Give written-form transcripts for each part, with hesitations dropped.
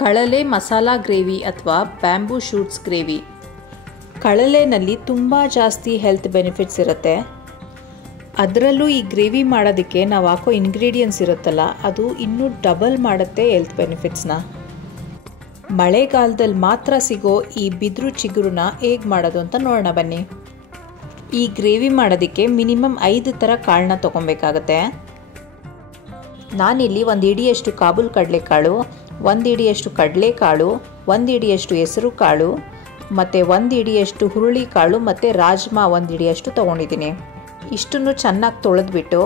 ಕಳಲೆ masala gravy ಅಥವಾ bamboo shoots gravy. ಕಳಲೆನಲ್ಲಿ ತುಂಬ ಜಾಸ್ತಿ ಹೆಲ್ತ್ ಬೆನಿಫಿಟ್ಸ್ ಇರುತ್ತೆ. ಅದರಲ್ಲೂ ಈ ಗ್ರೇವಿ ಮಾಡೋದಕ್ಕೆ ನಾವು ಹಾಕೋ ಇಂಗ್ರೀಡಿಯೆಂಟ್ಸ್ ಇರುತ್ತಲ್ಲ, ಅದು ಇನ್ನೂ ಡಬಲ್ ಮಾಡುತ್ತೆ ಹೆಲ್ತ್ ಬೆನಿಫಿಟ್ಸ್ನ. ಮಳೆಗಾಲದಲ್ಲಿ ಮಾತ್ರ ಸಿಗೋ ಈ ಬಿದಿರು ಚಿಗುರನ್ನ ಹೇಗೆ ಮಾಡೋದು ಅಂತ ನೋಡೋಣ ಬನ್ನಿ. ಈ ಗ್ರೇವಿ ಮಾಡೋದಕ್ಕೆ ಮಿನಿಮಮ್ 5 ಥರ ಕಾಳನ್ನ ತೊಗೊಬೇಕಾಗತ್ತೆ. ನಾನಿಲ್ಲಿ 1 ಹಿಡಿಯಷ್ಟು ಕಾಬೂಲ್ ಕಡಲೆಕಾಳು, 1 ಹಿಡಿಯಷ್ಟು ಕಡಲೆಕಾಳು, 1 ಹಿಡಿಯಷ್ಟು ಹೆಸರು ಕಾಳು ಮತ್ತು 1 ಹಿಡಿಯಷ್ಟು ಹುರುಳಿಕಾಳು ಮತ್ತು ರಾಜ್ಮಾ 1 ಹಿಡಿಯಷ್ಟು ತೊಗೊಂಡಿದ್ದೀನಿ. ಇಷ್ಟನ್ನು ಚೆನ್ನಾಗಿ ತೊಳೆದ್ಬಿಟ್ಟು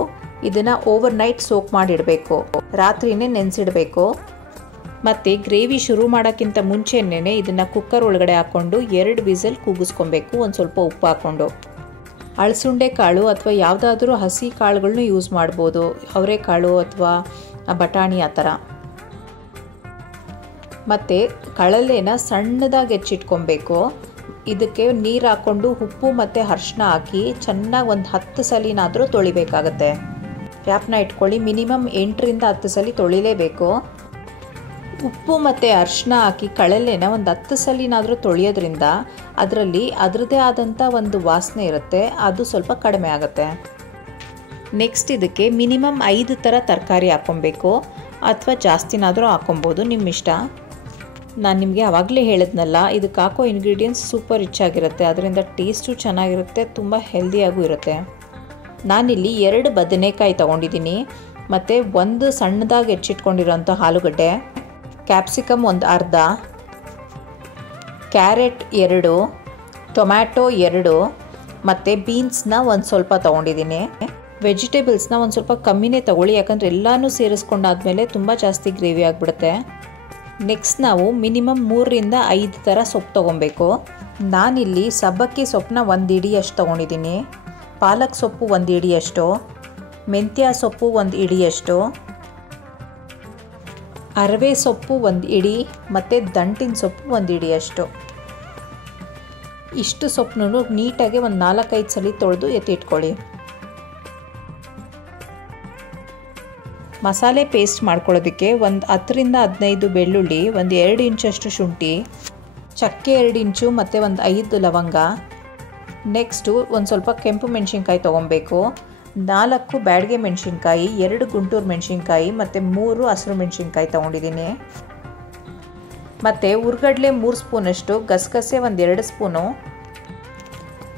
ಇದನ್ನು ಓವರ್ ನೈಟ್ ಸೋಕ್ ಮಾಡಿಡಬೇಕು. ರಾತ್ರಿನೇ ನೆನೆಸಿಡಬೇಕು. ಮತ್ತು ಗ್ರೇವಿ ಶುರು ಮಾಡೋಕ್ಕಿಂತ ಮುಂಚೆನೇ ಇದನ್ನು ಕುಕ್ಕರ್ ಒಳಗಡೆ ಹಾಕ್ಕೊಂಡು 2 ವಿಸಲ್ ಕೂಗಿಸ್ಕೊಬೇಕು, ಒಂದು ಸ್ವಲ್ಪ ಉಪ್ಪು ಹಾಕ್ಕೊಂಡು. ಅಳಸುಂಡೆ ಕಾಳು ಅಥವಾ ಯಾವುದಾದ್ರೂ ಹಸಿ ಕಾಳುಗಳನ್ನೂ ಯೂಸ್ ಮಾಡ್ಬೋದು, ಅವರೆಕಾಳು ಅಥವಾ ಬಟಾಣಿ ಆ ಥರ. ಮತ್ತು ಕಳಲೆನ ಸಣ್ಣದಾಗಿ ಹೆಚ್ಚಿಟ್ಕೊಬೇಕು. ಇದಕ್ಕೆ ನೀರು ಹಾಕ್ಕೊಂಡು ಉಪ್ಪು ಮತ್ತು ಅರಿಶಿನ ಹಾಕಿ ಚೆನ್ನಾಗಿ ಒಂದು 10 ಸಲಿನಾದರೂ ತೊಳಿಬೇಕಾಗತ್ತೆ. ಕ್ಯಾಪ್ನ ಇಟ್ಕೊಳ್ಳಿ, ಮಿನಿಮಮ್ 8ರಿಂದ 10 ಸಲ ತೊಳಿಲೇಬೇಕು. ಉಪ್ಪು ಮತ್ತು ಅರಿಶಿನ ಹಾಕಿ ಕಳಲೆನ ಒಂದು 10 ಸಲಿನಾದರೂ ತೊಳೆಯೋದ್ರಿಂದ ಅದರಲ್ಲಿ ಅದರದ್ದೇ ಆದಂಥ ಒಂದು ವಾಸನೆ ಇರುತ್ತೆ, ಅದು ಸ್ವಲ್ಪ ಕಡಿಮೆ ಆಗುತ್ತೆ. ನೆಕ್ಸ್ಟ್ ಇದಕ್ಕೆ ಮಿನಿಮಮ್ 5 ಥರ ತರಕಾರಿ ಹಾಕ್ಕೊಬೇಕು, ಅಥವಾ ಜಾಸ್ತಿನಾದರೂ ಹಾಕ್ಕೊಬೋದು, ನಿಮ್ಮ ಇಷ್ಟ. ನಾನು ನಿಮಗೆ ಆವಾಗಲೇ ಹೇಳಿದ್ನಲ್ಲ, ಇದಕ್ಕೆ ಹಾಕೋ ಇಂಗ್ರೀಡಿಯೆಂಟ್ಸ್ ಸೂಪರ್ ರಿಚ್ ಆಗಿರುತ್ತೆ, ಅದರಿಂದ ಟೇಸ್ಟು ಚೆನ್ನಾಗಿರುತ್ತೆ, ತುಂಬ ಹೆಲ್ದಿಯಾಗೂ ಇರುತ್ತೆ. ನಾನಿಲ್ಲಿ 2 ಬದನೆಕಾಯಿ ತೊಗೊಂಡಿದ್ದೀನಿ, ಮತ್ತು 1 ಸಣ್ಣದಾಗಿ ಹೆಚ್ಚಿಟ್ಕೊಂಡಿರೋಂಥ ಆಲೂಗಡ್ಡೆ, ಕ್ಯಾಪ್ಸಿಕಮ್ 1 ಅರ್ಧ, ಕ್ಯಾರೆಟ್ 2, ಟೊಮ್ಯಾಟೊ 2 ಮತ್ತು ಬೀನ್ಸ್ನ ಒಂದು ಸ್ವಲ್ಪ ತೊಗೊಂಡಿದ್ದೀನಿ. ವೆಜಿಟೇಬಲ್ಸ್ನ ಒಂದು ಸ್ವಲ್ಪ ಕಮ್ಮಿನೇ ತೊಗೊಳ್ಳಿ, ಯಾಕಂದರೆ ಎಲ್ಲನೂ ಸೇರಿಸ್ಕೊಂಡಾದ್ಮೇಲೆ ತುಂಬ ಜಾಸ್ತಿ ಗ್ರೇವಿ ಆಗಿಬಿಡುತ್ತೆ. ನೆಕ್ಸ್ಟ್ ನಾವು ಮಿನಿಮಮ್ 3ರಿಂದ 5 ಥರ ಸೊಪ್ಪು ತೊಗೊಬೇಕು. ನಾನಿಲ್ಲಿ ಸಬ್ಬಕ್ಕಿ ಸೊಪ್ಪನ್ನ 1 ಹಿಡಿಯಷ್ಟು ತೊಗೊಂಡಿದ್ದೀನಿ, ಪಾಲಕ್ ಸೊಪ್ಪು 1 ಹಿಡಿಯಷ್ಟು, ಮೆಂತ್ಯ ಸೊಪ್ಪು 1 ಹಿಡಿಯಷ್ಟು, ಅರವೆ ಸೊಪ್ಪು 1 ಹಿಡಿ ಮತ್ತು ದಂಟಿನ ಸೊಪ್ಪು 1 ಹಿಡಿಯಷ್ಟು. ಇಷ್ಟು ಸೊಪ್ಪನ್ನು ನೀಟಾಗಿ ಒಂದು 4-5 ಸಲ ತೊಳೆದು ಎತ್ತಿಟ್ಕೊಳ್ಳಿ. ಮಸಾಲೆ ಪೇಸ್ಟ್ ಮಾಡ್ಕೊಳ್ಳೋದಕ್ಕೆ ಒಂದು 10ರಿಂದ 15 ಬೆಳ್ಳುಳ್ಳಿ, ಒಂದು 2 ಇಂಚಷ್ಟು ಶುಂಠಿ, ಚಕ್ಕೆ 2 ಇಂಚು ಮತ್ತು ಒಂದು 5 ಲವಂಗ. ನೆಕ್ಸ್ಟು ಒಂದು ಸ್ವಲ್ಪ ಕೆಂಪು ಮೆಣಸಿನ್ಕಾಯಿ ತೊಗೊಬೇಕು, 4 ಬ್ಯಾಡಗೆ ಮೆಣಸಿನ್ಕಾಯಿ, 2 ಗುಂಟೂರು ಮೆಣಸಿನ್ಕಾಯಿ ಮತ್ತು 3 ಹಸಿರು ಮೆಣಸಿನ್ಕಾಯಿ ತೊಗೊಂಡಿದ್ದೀನಿ. ಮತ್ತು ಹುರ್ಗಡ್ಲೆ 3 ಸ್ಪೂನಷ್ಟು, ಗಸಗಸೆ 2 ಸ್ಪೂನು,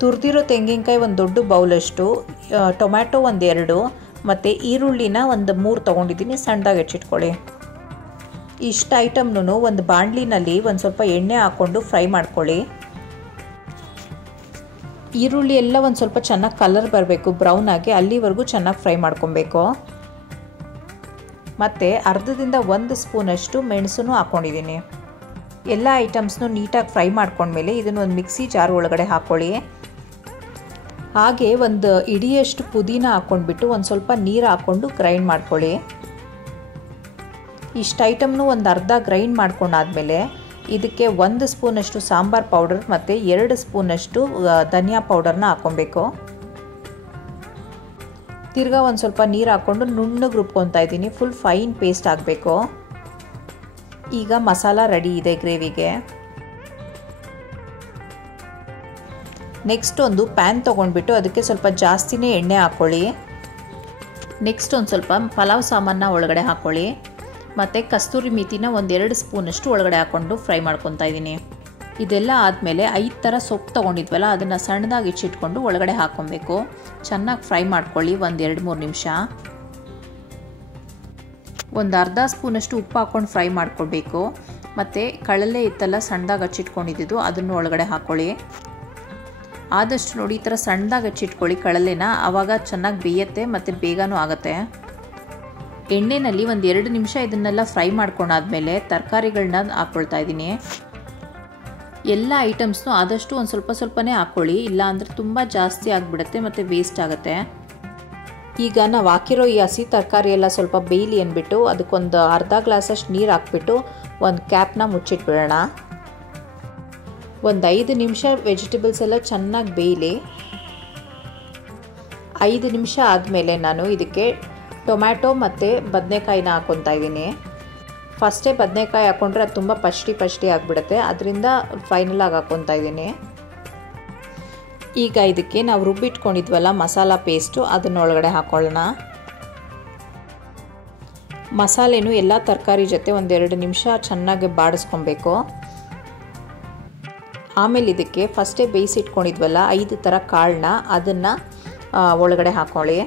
ತುರಿದಿರೋ ತೆಂಗಿನಕಾಯಿ 1 ದೊಡ್ಡ ಬೌಲಷ್ಟು, ಟೊಮ್ಯಾಟೊ 2 ಮತ್ತು ಈರುಳ್ಳಿನ 3 ತೊಗೊಂಡಿದ್ದೀನಿ, ಸಣ್ಣದಾಗಿ ಹೆಚ್ಚಿಟ್ಕೊಳ್ಳಿ. ಇಷ್ಟು ಐಟಮ್ನೂ ಒಂದು ಬಾಣಲಿನಲ್ಲಿ ಒಂದು ಸ್ವಲ್ಪ ಎಣ್ಣೆ ಹಾಕ್ಕೊಂಡು ಫ್ರೈ ಮಾಡ್ಕೊಳ್ಳಿ. ಈರುಳ್ಳಿ ಎಲ್ಲ ಒಂದು ಸ್ವಲ್ಪ ಚೆನ್ನಾಗಿ ಕಲರ್ ಬರಬೇಕು, ಬ್ರೌನ್ ಆಗಿ, ಅಲ್ಲಿವರೆಗೂ ಚೆನ್ನಾಗಿ ಫ್ರೈ ಮಾಡ್ಕೊಬೇಕು. ಮತ್ತು ಅರ್ಧದಿಂದ 1 ಸ್ಪೂನಷ್ಟು ಮೆಣಸನ್ನು ಹಾಕ್ಕೊಂಡಿದ್ದೀನಿ. ಎಲ್ಲ ಐಟಮ್ಸ್ನು ನೀಟಾಗಿ ಫ್ರೈ ಮಾಡ್ಕೊಂಡ್ಮೇಲೆ ಇದನ್ನು ಒಂದು ಮಿಕ್ಸಿ ಜಾರ್ ಒಳಗಡೆ ಹಾಕ್ಕೊಳ್ಳಿ. ಹಾಗೆ 1 ಹಿಡಿಯಷ್ಟು ಪುದೀನ ಹಾಕ್ಕೊಂಡ್ಬಿಟ್ಟು ಒಂದು ಸ್ವಲ್ಪ ನೀರು ಹಾಕ್ಕೊಂಡು ಗ್ರೈಂಡ್ ಮಾಡ್ಕೊಳ್ಳಿ. ಇಷ್ಟು ಐಟಮ್ನು ಒಂದು ಅರ್ಧ ಗ್ರೈಂಡ್ ಮಾಡ್ಕೊಂಡಾದ್ಮೇಲೆ ಇದಕ್ಕೆ 1 ಸ್ಪೂನಷ್ಟು ಸಾಂಬಾರ್ ಪೌಡರ್ ಮತ್ತು 2 ಸ್ಪೂನಷ್ಟು ಧನಿಯಾ ಪೌಡರ್ನ ಹಾಕ್ಕೊಬೇಕು. ತಿರ್ಗಾ ಒಂದು ಸ್ವಲ್ಪ ನೀರು ಹಾಕ್ಕೊಂಡು ನುಣ್ಣಗೆ ರುಬ್ಕೊತಾ ಇದ್ದೀನಿ, ಫುಲ್ ಫೈನ್ ಪೇಸ್ಟ್ ಆಗಬೇಕು. ಈಗ ಮಸಾಲ ರೆಡಿ ಇದೆ ಗ್ರೇವಿಗೆ. ನೆಕ್ಸ್ಟ್ ಒಂದು ಪ್ಯಾನ್ ತೊಗೊಂಡ್ಬಿಟ್ಟು ಅದಕ್ಕೆ ಸ್ವಲ್ಪ ಜಾಸ್ತಿನೇ ಎಣ್ಣೆ ಹಾಕ್ಕೊಳ್ಳಿ. ನೆಕ್ಸ್ಟ್ ಒಂದು ಸ್ವಲ್ಪ ಪಲಾವ್ ಸಾಮಾನ ಒಳಗಡೆ ಹಾಕ್ಕೊಳ್ಳಿ ಮತ್ತು ಕಸ್ತೂರಿ ಮೆಥಿನ 1-2 ಸ್ಪೂನಷ್ಟು ಒಳಗಡೆ ಹಾಕ್ಕೊಂಡು ಫ್ರೈ ಮಾಡ್ಕೊತಾ ಇದ್ದೀನಿ. ಇದೆಲ್ಲ ಆದಮೇಲೆ 5 ಥರ ಸೊಪ್ಪು ತೊಗೊಂಡಿದ್ವಲ್ಲ, ಅದನ್ನು ಸಣ್ಣದಾಗಿ ಹೆಚ್ಚಿಟ್ಕೊಂಡು ಒಳಗಡೆ ಹಾಕ್ಕೊಬೇಕು. ಚೆನ್ನಾಗಿ ಫ್ರೈ ಮಾಡ್ಕೊಳ್ಳಿ, 1-2-3 ನಿಮಿಷ. ಒಂದು ಅರ್ಧ ಸ್ಪೂನಷ್ಟು ಉಪ್ಪು ಹಾಕ್ಕೊಂಡು ಫ್ರೈ ಮಾಡ್ಕೊಳ್ಬೇಕು. ಮತ್ತು ಕಳಲೆ ಇತ್ತಲ್ಲ ಸಣ್ಣದಾಗಿ ಹಚ್ಚಿಟ್ಕೊಂಡಿದ್ದು, ಅದನ್ನು ಒಳಗಡೆ ಹಾಕ್ಕೊಳ್ಳಿ. ಆದಷ್ಟು ನೋಡಿ ಈ ಥರ ಸಣ್ಣದಾಗಿ ಹಚ್ಚಿಟ್ಕೊಳ್ಳಿ ಕಳಲೆನ, ಆವಾಗ ಚೆನ್ನಾಗಿ ಬೇಯುತ್ತೆ ಮತ್ತು ಬೇಗನೂ ಆಗುತ್ತೆ. ಎಣ್ಣೆಯಲ್ಲಿ 1-2 ನಿಮಿಷ ಇದನ್ನೆಲ್ಲ ಫ್ರೈ ಮಾಡ್ಕೊಂಡಾದ್ಮೇಲೆ ತರಕಾರಿಗಳನ್ನ ಹಾಕ್ಕೊಳ್ತಾ ಇದ್ದೀನಿ. ಎಲ್ಲ ಐಟಮ್ಸ್ನೂ ಆದಷ್ಟು ಒಂದು ಸ್ವಲ್ಪನೇ ಹಾಕ್ಕೊಳ್ಳಿ, ಇಲ್ಲ ಅಂದರೆ ತುಂಬ ಜಾಸ್ತಿ ಆಗಿಬಿಡುತ್ತೆ ಮತ್ತು ವೇಸ್ಟ್ ಆಗುತ್ತೆ. ಈಗ ನಾವು ಹಾಕಿರೋ ಈ ಹಸಿ ತರಕಾರಿ ಎಲ್ಲ ಸ್ವಲ್ಪ ಬೇಯಲಿ ಅಂದ್ಬಿಟ್ಟು ಅದಕ್ಕೊಂದು ಅರ್ಧ ಗ್ಲಾಸಷ್ಟು ನೀರು ಹಾಕ್ಬಿಟ್ಟು ಒಂದು ಕ್ಯಾಪ್ನ ಮುಚ್ಚಿಟ್ಬಿಡೋಣ. ಒಂದು 5 ನಿಮಿಷ ವೆಜಿಟೇಬಲ್ಸ್ ಎಲ್ಲ ಚೆನ್ನಾಗಿ ಬೇಯಲಿ. 5 ನಿಮಿಷ ಆದಮೇಲೆ ನಾನು ಇದಕ್ಕೆ ಟೊಮ್ಯಾಟೊ ಮತ್ತು ಬದನೆಕಾಯಿನ ಹಾಕ್ಕೊತಾ ಇದ್ದೀನಿ. ಫಸ್ಟೇ ಬದನೆಕಾಯಿ ಹಾಕ್ಕೊಂಡ್ರೆ ಅದು ತುಂಬ ಪಷ್ಟಿ ಆಗಿಬಿಡುತ್ತೆ, ಅದರಿಂದ ಫೈನಲಾಗಿ ಹಾಕ್ಕೊತಾ ಇದ್ದೀನಿ. ಈಗ ಇದಕ್ಕೆ ನಾವು ರುಬ್ಬಿಟ್ಕೊಂಡಿದ್ವಲ್ಲ ಮಸಾಲ ಪೇಸ್ಟು ಅದನ್ನೊಳಗಡೆ ಹಾಕ್ಕೊಳ್ಳೋಣ. ಮಸಾಲೆನೂ ಎಲ್ಲ ತರಕಾರಿ ಜೊತೆ 1-2 ನಿಮಿಷ ಚೆನ್ನಾಗಿ ಬಾಡಿಸ್ಕೊಬೇಕು. ಆಮೇಲೆ ಇದಕ್ಕೆ ಫಸ್ಟೇ ಬೇಯಿಸಿಟ್ಕೊಂಡಿದ್ವಲ್ಲ 5 ಥರ ಕಾಳನ್ನ ಅದನ್ನು ಒಳಗಡೆ ಹಾಕ್ಕೊಳ್ಳಿ.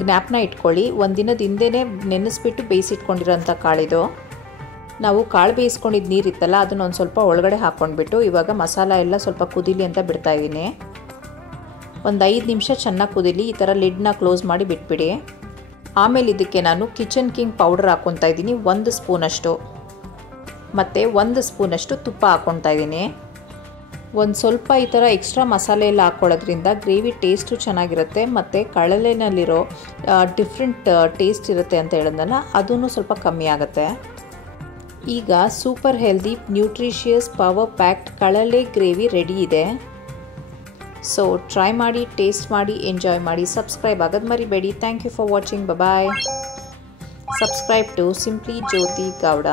ಜ್ಞಾಪನ ಇಟ್ಕೊಳ್ಳಿ, ಒಂದಿನದ ಹಿಂದೆನೇ ನೆನೆಸ್ಬಿಟ್ಟು ಬೇಯಿಸಿಟ್ಕೊಂಡಿರೋಂಥ ಕಾಳಿದು. ನಾವು ಕಾಳು ಬೇಯಿಸ್ಕೊಂಡಿದ್ದು ನೀರಿತ್ತಲ್ಲ ಅದನ್ನ ಒಂದು ಸ್ವಲ್ಪ ಒಳಗಡೆ ಹಾಕ್ಕೊಂಡ್ಬಿಟ್ಟು ಇವಾಗ ಮಸಾಲ ಎಲ್ಲ ಸ್ವಲ್ಪ ಕುದೀಲಿ ಅಂತ ಬಿಡ್ತಾಯಿದ್ದೀನಿ. ಒಂದು 5 ನಿಮಿಷ ಚೆನ್ನಾಗಿ ಕುದೀಲಿ. ಈ ಥರ ಲಿಡ್ನ ಕ್ಲೋಸ್ ಮಾಡಿ ಬಿಟ್ಬಿಡಿ. ಆಮೇಲೆ ಇದಕ್ಕೆ ನಾನು ಕಿಚನ್ ಕಿಂಗ್ ಪೌಡರ್ ಹಾಕ್ಕೊತಾ ಇದ್ದೀನಿ 1 ಸ್ಪೂನಷ್ಟು, ಮತ್ತು 1 ಸ್ಪೂನಷ್ಟು ತುಪ್ಪ ಹಾಕ್ಕೊತಾ ಇದ್ದೀನಿ. ಒಂದು ಸ್ವಲ್ಪ ಈ ಥರ ಎಕ್ಸ್ಟ್ರಾ ಮಸಾಲೆ ಎಲ್ಲ ಹಾಕ್ಕೊಳ್ಳೋದ್ರಿಂದ ಗ್ರೇವಿ ಟೇಸ್ಟು ಚೆನ್ನಾಗಿರುತ್ತೆ, ಮತ್ತು ಕಳಲೆನಲ್ಲಿರೋ ಡಿಫ್ರೆಂಟ್ ಟೇಸ್ಟ್ ಇರುತ್ತೆ ಅಂತ ಹೇಳಿದ್ನಲ್ಲ ಅದೂ ಸ್ವಲ್ಪ ಕಮ್ಮಿ ಆಗುತ್ತೆ. ಈಗ super healthy nutritious power packed ಕಳಲೆ ಗ್ರೇವಿ ರೆಡಿ ಇದೆ. ಸೊ ಟ್ರೈ ಮಾಡಿ, ಟೇಸ್ಟ್ ಮಾಡಿ, ಎಂಜಾಯ್ ಮಾಡಿ. ಸಬ್ಸ್ಕ್ರೈಬ್ ಆಗೋದು ಮರಿಬೇಡಿ. Thank you for watching. Bye. Subscribe to simply Jyothi Gowda.